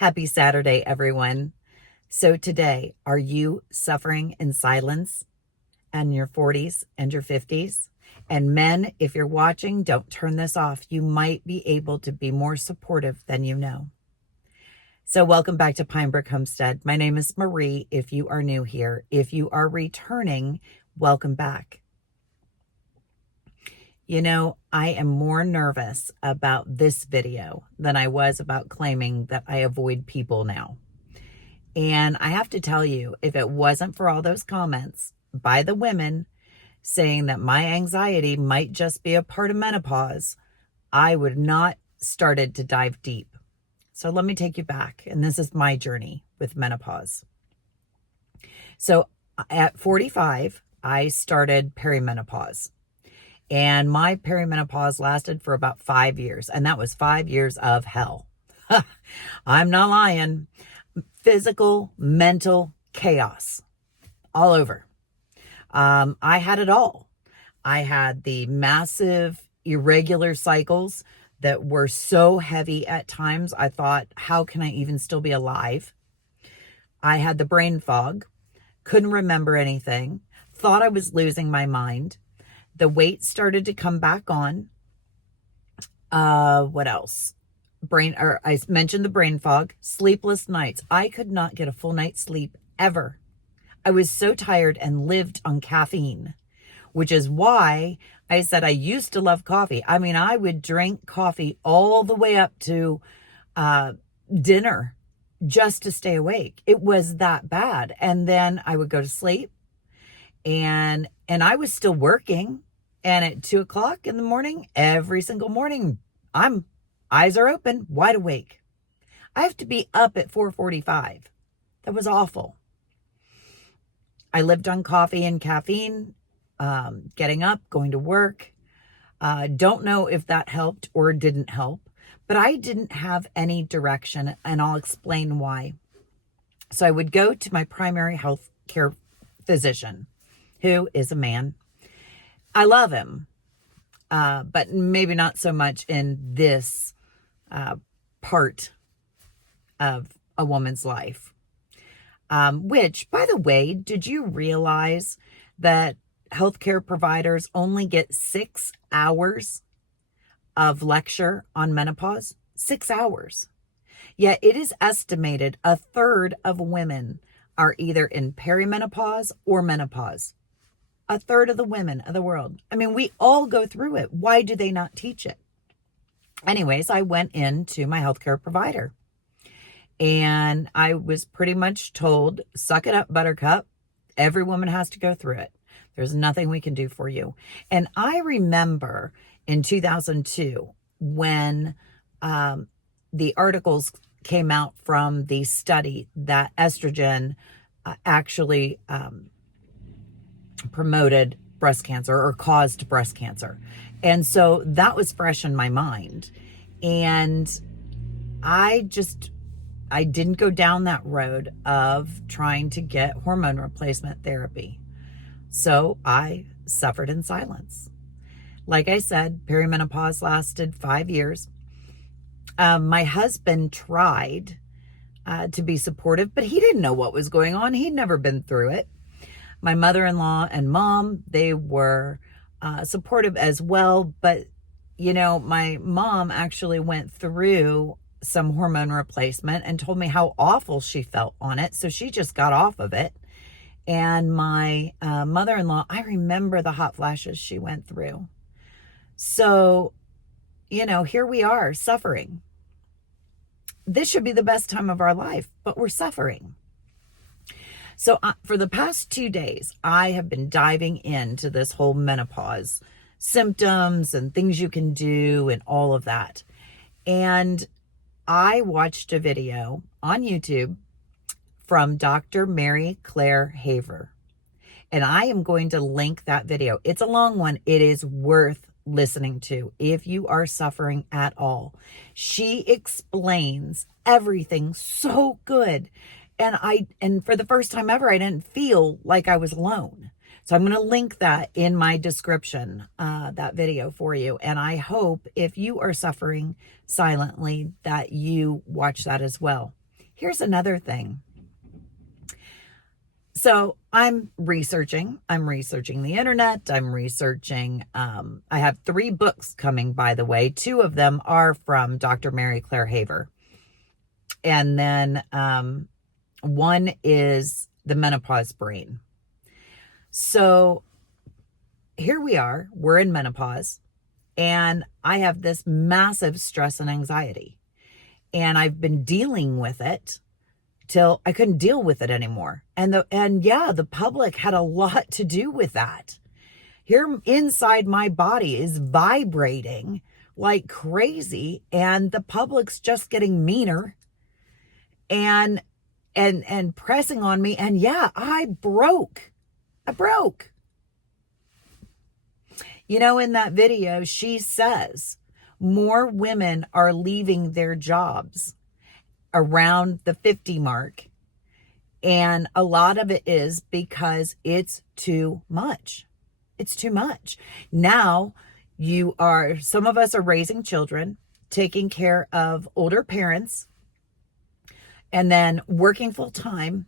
Happy Saturday, everyone. So today, are you suffering in silence in your 40s and your 50s? And men, if you're watching, don't turn this off. You might be able to be more supportive than you know. So welcome back to Pinebrook Homestead. My name is Marie if you are new here. If you are returning, welcome back. You know, I am more nervous about this video than I was about claiming that I avoid people now. And I have to tell you, if it wasn't for all those comments by the women saying that my anxiety might just be a part of menopause, I would not started to dive deep. So let me take you back. And this is my journey with menopause. So at 45, I started perimenopause. And my perimenopause lasted for about 5 years. And that was 5 years of hell. I'm not lying. Physical, mental chaos all over. I had it all. I had the massive irregular cycles that were so heavy at times. I thought, how can I even still be alive? I had the brain fog, couldn't remember anything, thought I was losing my mind. The weight started to come back on. What else? I mentioned the brain fog, sleepless nights. I could not get a full night's sleep ever. I was so tired and lived on caffeine, which is why I said I used to love coffee. I mean, I would drink coffee all the way up to dinner just to stay awake. It was that bad. And then I would go to sleep and I was still working. And at 2 o'clock in the morning, every single morning, eyes are open, wide awake. I have to be up at 4:45. That was awful. I lived on coffee and caffeine, getting up, going to work. Don't know if that helped or didn't help, but I didn't have any direction, and I'll explain why. So I would go to my primary health care physician, who is a man. I love him, but maybe not so much in this part of a woman's life. Which, by the way, did you realize that healthcare providers only get 6 hours of lecture on menopause? 6 hours. Yet it is estimated a third of women are either in perimenopause or menopause. A third of the women of the world. I mean, we all go through it. Why do they not teach it? Anyways, I went into my healthcare provider and I was pretty much told, suck it up, buttercup. Every woman has to go through it. There's nothing we can do for you. And I remember in 2002 when the articles came out from the study that estrogen actually promoted breast cancer or caused breast cancer. And so that was fresh in my mind. And I didn't go down that road of trying to get hormone replacement therapy. So I suffered in silence. Like I said, perimenopause lasted 5 years. My husband tried to be supportive, but he didn't know what was going on. He'd never been through it. My mother-in-law and mom, they were supportive as well. But, you know, my mom actually went through some hormone replacement and told me how awful she felt on it. So she just got off of it. And my mother-in-law, I remember the hot flashes she went through. So, you know, here we are suffering. This should be the best time of our life, but we're suffering. So for the past 2 days, I have been diving into this whole menopause symptoms and things you can do and all of that. And I watched a video on YouTube from Dr. Mary Claire Haver. And I am going to link that video. It's a long one. It is worth listening to if you are suffering at all. She explains everything so good. And for the first time ever, I didn't feel like I was alone. So I'm going to link that in my description, that video for you. And I hope if you are suffering silently that you watch that as well. Here's another thing. So I'm researching the internet. I'm researching, I have 3 books coming, by the way. 2 of them are from Dr. Mary Claire Haver. And then, one is the Menopause Brain. So here we are, we're in menopause, and I have this massive stress and anxiety, and I've been dealing with it till I couldn't deal with it anymore. And the public had a lot to do with that. Here inside my body is vibrating like crazy, and the public's just getting meaner and pressing on me. And yeah, I broke. You know, in that video, she says more women are leaving their jobs around the 50 mark. And a lot of it is because it's too much. It's too much. Now some of us are raising children, taking care of older parents, and then working full time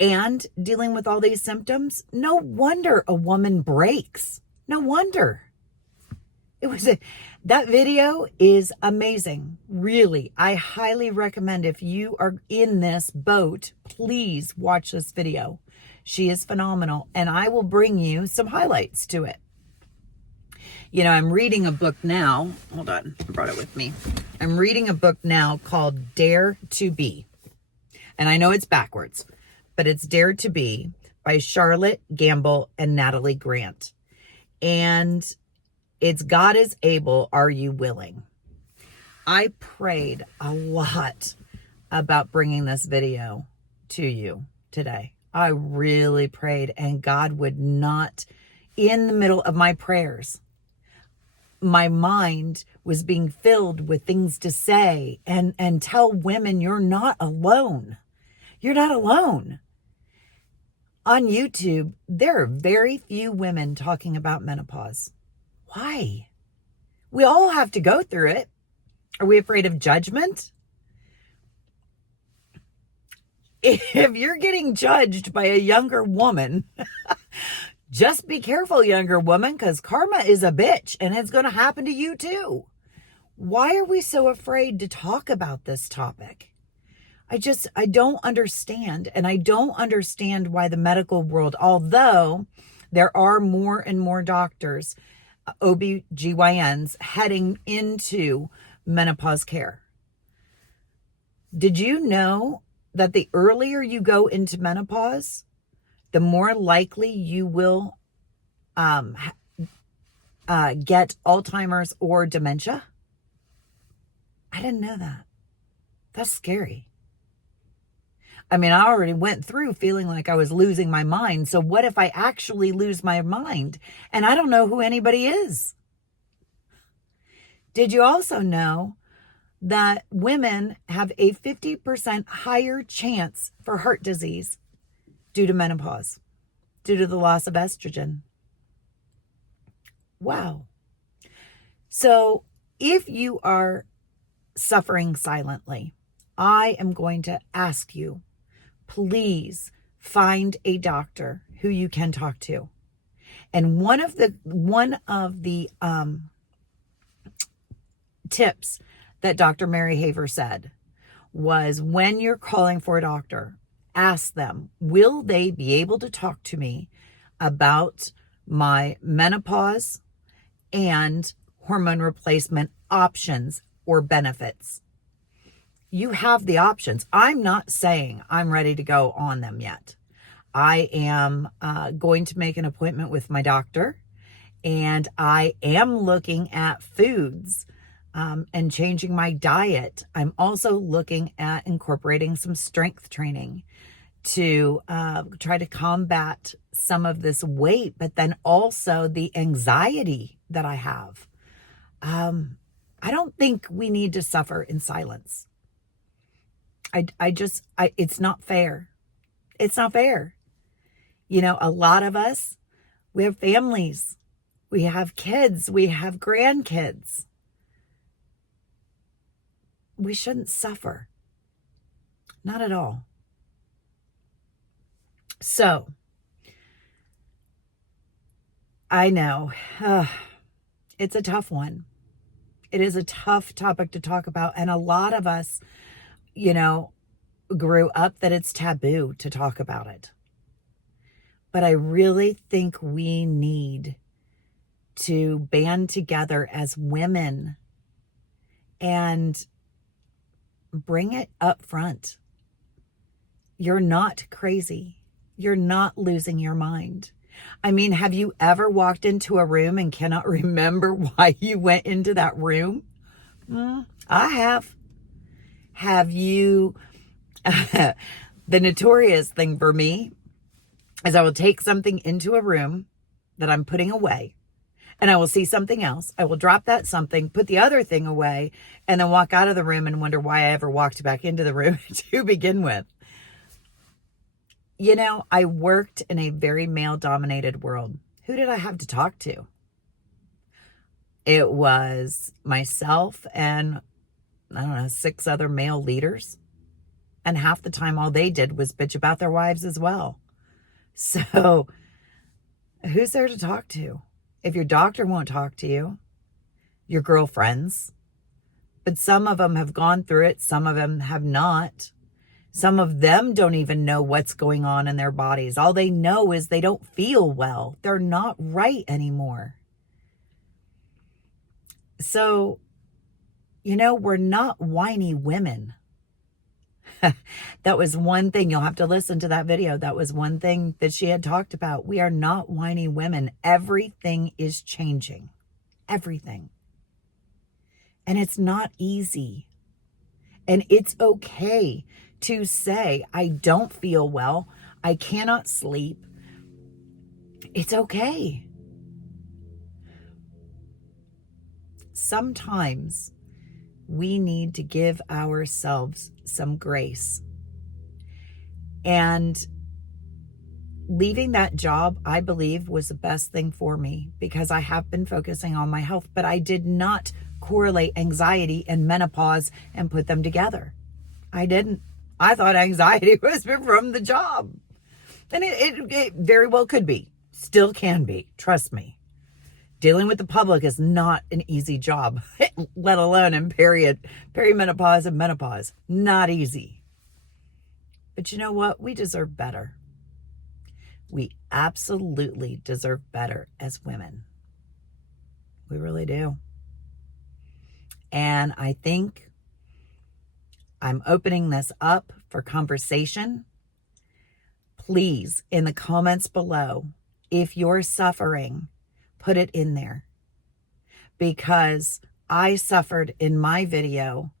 and dealing with all these symptoms. No wonder a woman breaks. No wonder. That video is amazing. Really, I highly recommend, if you are in this boat, please watch this video. She is phenomenal, and I will bring you some highlights to it. You know, I'm reading a book now. Hold on, I brought it with me. I'm reading a book now called Dare to Be. And I know it's backwards, but it's Dare to Be by Charlotte Gamble and Natalie Grant. And it's God is able, are you willing? I prayed a lot about bringing this video to you today. I really prayed, and God would not, in the middle of my prayers, my mind was being filled with things to say and tell women, you're not alone. You're not alone. On YouTube, there are very few women talking about menopause. Why? We all have to go through it. Are we afraid of judgment? If you're getting judged by a younger woman, just be careful, younger woman, because karma is a bitch and it's going to happen to you too. Why are we so afraid to talk about this topic? I don't understand. And I don't understand why the medical world, although there are more and more doctors, OBGYNs, heading into menopause care. Did you know that the earlier you go into menopause, the more likely you will get Alzheimer's or dementia? I didn't know that. That's scary. I mean, I already went through feeling like I was losing my mind. So what if I actually lose my mind and I don't know who anybody is? Did you also know that women have a 50% higher chance for heart disease due to menopause, due to the loss of estrogen? Wow. So if you are suffering silently, I am going to ask you, please find a doctor who you can talk to. And one of the tips that Dr. Mary Haver said was, when you're calling for a doctor, ask them, will they be able to talk to me about my menopause and hormone replacement options or benefits? You have the options. I'm not saying I'm ready to go on them yet. I am going to make an appointment with my doctor, and I am looking at foods and changing my diet. I'm also looking at incorporating some strength training to try to combat some of this weight, but then also the anxiety that I have. I don't think we need to suffer in silence. It's not fair. It's not fair. You know, a lot of us, we have families, we have kids, we have grandkids. We shouldn't suffer. Not at all. So, I know it's a tough one. It is a tough topic to talk about. And a lot of us, grew up that it's taboo to talk about it. But I really think we need to band together as women and bring it up front. You're not crazy. You're not losing your mind. I mean, have you ever walked into a room and cannot remember why you went into that room? I have. Have you? The notorious thing for me is I will take something into a room that I'm putting away, and I will see something else. I will drop that something, put the other thing away, and then walk out of the room and wonder why I ever walked back into the room to begin with. I worked in a very male-dominated world. Who did I have to talk to? It was myself and, 6 other male leaders. And half the time, all they did was bitch about their wives as well. So who's there to talk to? If your doctor won't talk to you, your girlfriends, but some of them have gone through it. Some of them have not. Some of them don't even know what's going on in their bodies. All they know is they don't feel well. They're not right anymore. So, we're not whiny women. That was one thing. You'll have to listen to that video. That was one thing that she had talked about. We are not whiny women. Everything is changing. Everything. And it's not easy. And it's okay to say, I don't feel well. I cannot sleep. It's okay. Sometimes we need to give ourselves some grace. And leaving that job, I believe, was the best thing for me because I have been focusing on my health, but I did not correlate anxiety and menopause and put them together. I didn't. I thought anxiety was from the job. And it very well could be. Still can be. Trust me. Dealing with the public is not an easy job, let alone in perimenopause and menopause. Not easy. But you know what? We deserve better. We absolutely deserve better as women. We really do. And I think I'm opening this up for conversation. Please, in the comments below, if you're suffering, put it in there. Because I suffered in my video,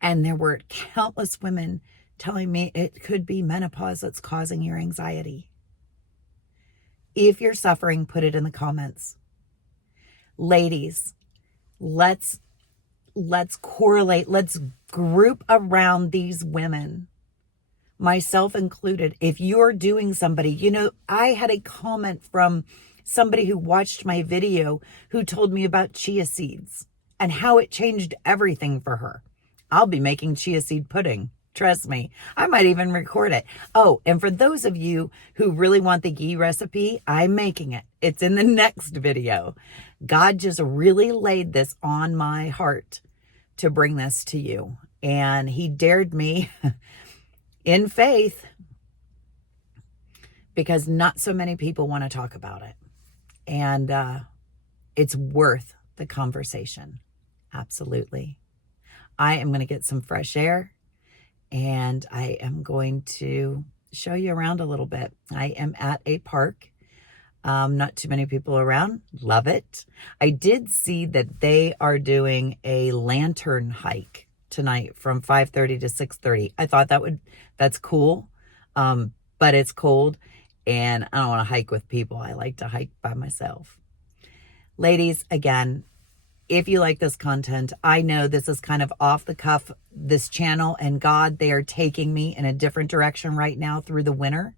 and there were countless women telling me it could be menopause that's causing your anxiety. If you're suffering, put it in the comments. Ladies, let's correlate, let's group around these women, myself included. If you're doing somebody, I had a comment from somebody who watched my video who told me about chia seeds and how it changed everything for her. I'll be making chia seed pudding. Trust me. I might even record it. Oh, and for those of you who really want the ghee recipe, I'm making it. It's in the next video. God just really laid this on my heart to bring this to you. And he dared me in faith because not so many people want to talk about it. And it's worth the conversation. Absolutely. I am going to get some fresh air. And I am going to show you around a little bit. I am at a park. Not too many people around. Love it. I did see that they are doing a lantern hike tonight from 5:30 to 6:30. I thought that's cool. But it's cold and I don't want to hike with people. I like to hike by myself. Ladies, again, if you like this content, I know this is kind of off the cuff, this channel and God, they are taking me in a different direction right now through the winter.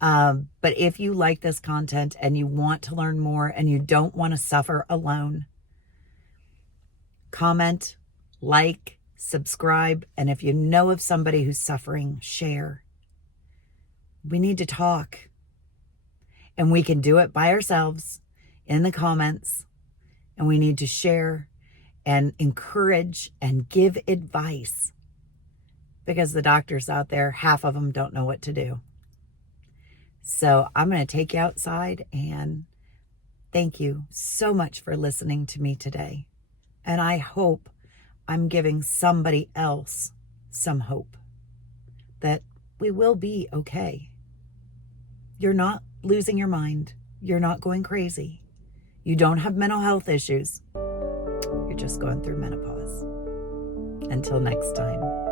But if you like this content and you want to learn more and you don't want to suffer alone, comment, like, subscribe, and if you know of somebody who's suffering, share. We need to talk, and we can do it by ourselves in the comments, and we need to share and encourage and give advice, because the doctors out there, half of them don't know what to do. So I'm going to take you outside, and thank you so much for listening to me today. And I hope I'm giving somebody else some hope that we will be okay. You're not losing your mind. You're not going crazy. You don't have mental health issues. You're just going through menopause. Until next time.